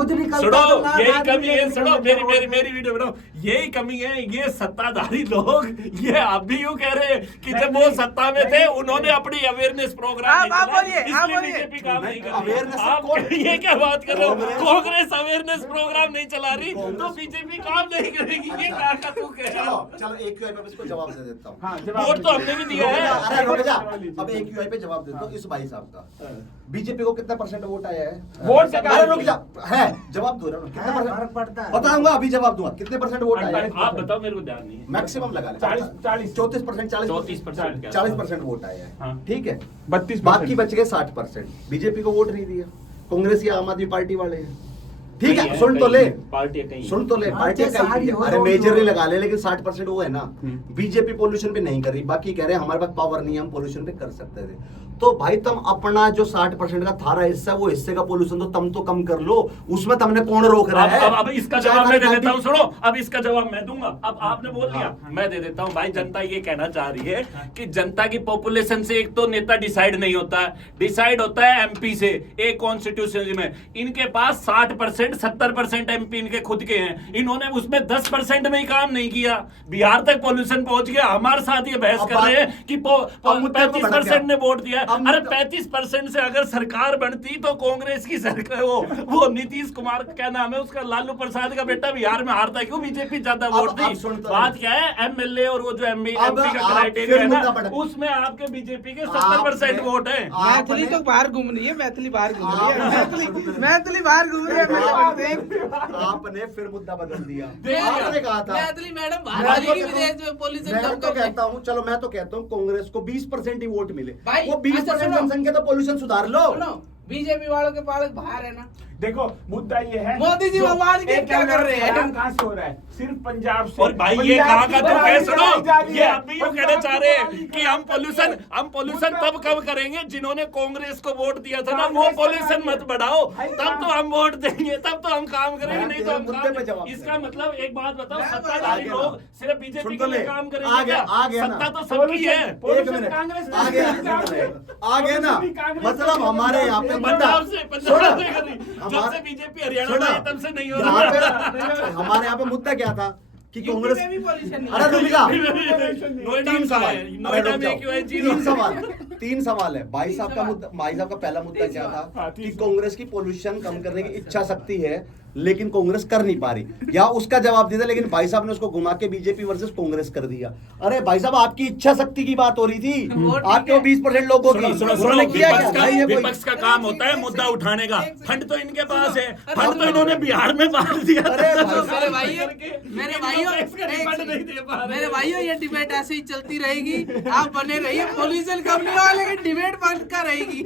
सुनो यही कमी है, सुनो मेरी वीडियो बनाओ, यही कमी है। ये सत्ताधारी लोग ये आप भी यूं कह रहे हैं कि जब वो सत्ता में थे उन्होंने अपनी अवेयरनेस प्रोग्राम बीजेपी काम नहीं कर। आप ये क्या बात कर रहे हो? कांग्रेस अवेयरनेस प्रोग्राम नहीं चला रही तो बीजेपी काम नहीं करेगी, ये क्या का तू कह रहा है? चलो एक यूआई पे इसको जवाब दे देता हूँ। वोट तो हमने भी दिया है। अरे रुक जा, अब एक यूआई पे जवाब देता हूँ इस भाई साहब का। बीजेपी को कितना % वोट आया है? वोट अरे रुक जा, है जवाब दो रहा हूँ, कितना % पड़ता है बताऊंगा, अभी जवाब दूंगा। कितने % वोट आया है? आप बताओ, मेरे को ध्यान नहीं है। मैक्सिमम लगा ले 40 34%, 40% वोट आया है, ठीक है। 32% बाकी बच गए 60%। बीजेपी को वोट नहीं दिया, कांग्रेस या आम आदमी पार्टी वाले हैं, ठीक है। सुन तो ले, पार्टी कहीं सुन तो ले, पार्टी अरे मेजरली लगा ले, लेकिन 60% वो है ना। बीजेपी पोल्यूशन पे नहीं कर रही, बाकी कह रहे हैं हमारे पास पावर नहीं है, हम पोल्यूशन पे कर सकते थे। तो भाई तुम अपना जो 60% का थारा हिस्सा, वो हिस्से का पोल्यूशन तो तुम तो कम कर लो, उसमें तुमने कौन रोक रहा है? अब इसका जवाब मैं दे देता हूँ, सुनो, अब इसका जवाब मैं दूंगा। अब आपने बोल दिया, मैं दे देता हूँ। भाई जनता ये कहना चाह रही है कि जनता की पॉपुलेशन से एक तो नेता डिसाइड नहीं होता है, डिसाइड होता है एमपी से। एक कॉन्स्टिट्यूशन में इनके पास 60%, 70% एमपी इनके खुद के हैं, इन्होंने उसमें 10% में ही काम नहीं किया। बिहार तक पॉल्यूशन पहुंच गया। हमारे साथ ये बहस कर रहे हैं कि 35% ने वोट दिया। अरे 35% से अगर सरकार बनती तो कांग्रेस की सरकार, वो नीतीश कुमार क्या नाम है उसका, लालू प्रसाद का बेटा बिहार में हारता है, क्यों बीजेपी ज्यादा वोट दी? बात क्या है, एमएलए और वो जो एमपी का क्राइटेरिया है ना, उसमें आपके बीजेपी के 70% वोट है। मैथिली तो बाहर घूम रही है, मैथिली बाहर घूम रही है, मैथिली बाहर घूम रही है। आपने फिर मुद्दा बदल दिया। आपने कहा था मैथिली मैडम मैं तो कहता हूँ, चलो मैं तो कहता हूँ कांग्रेस को 20% ही वोट मिले, वो 20% जनसंख्या तो पोल्यूशन सुधार लो। बीजेपी वालों के पास बाहर है ना। देखो मुद्दा ये है, मोदी जी भगवान के क्या कर रहे हैं? कहाँ से हो रहा है? सिर्फ पंजाब से। और भाई ये कहाँ का तुम कह सुनो, ये अभी यूं कहना चाह रहे हैं कि हम पोल्यूशन तब कम करेंगे जिन्होंने कांग्रेस को वोट दिया था ना, वो पोल्यूशन मत बढ़ाओ, तब तो हम वोट देंगे, तब तो हम काम करेंगे, नहीं तो हम काम। इसका मतलब एक बात बताओ, सत्ताधारी लोग सिर्फ बीजेपी के लिए काम करेंगे क्या? सत्ता तो सबकी है। एक मिनट, आ गया ना, मतलब हमारे यहाँ पे पंजाब से जब से बीजेपी हरियाणा में है, तब से नहीं हो रहा। हमारे यहाँ पे मुद्दा क्या था कि कांग्रेस, अरे तीन सवाल है। भाई साहब का पहला मुद्दा क्या था कि कांग्रेस की पोल्यूशन कम करने की इच्छा शक्ति है, लेकिन कांग्रेस कर नहीं पा रही, या उसका जवाब दिया, लेकिन भाई साहब ने उसको घुमा के बीजेपी वर्सेस कांग्रेस कर दिया। अरे भाई साहब, आपकी इच्छा शक्ति की बात हो रही थी, आपके 20% लोगों की। विपक्ष का काम होता है मुद्दा उठाने का, फंड तो इनके पास है, फंड तो इन्होंने बिहार में बांट दिया। मेरे भाइयों ये डिबेट ऐसे ही चलती रहेगी, आप बने रहिए, पोल्यूशन कम नहीं होगा लेकिन डिबेट बंद का रहेगी।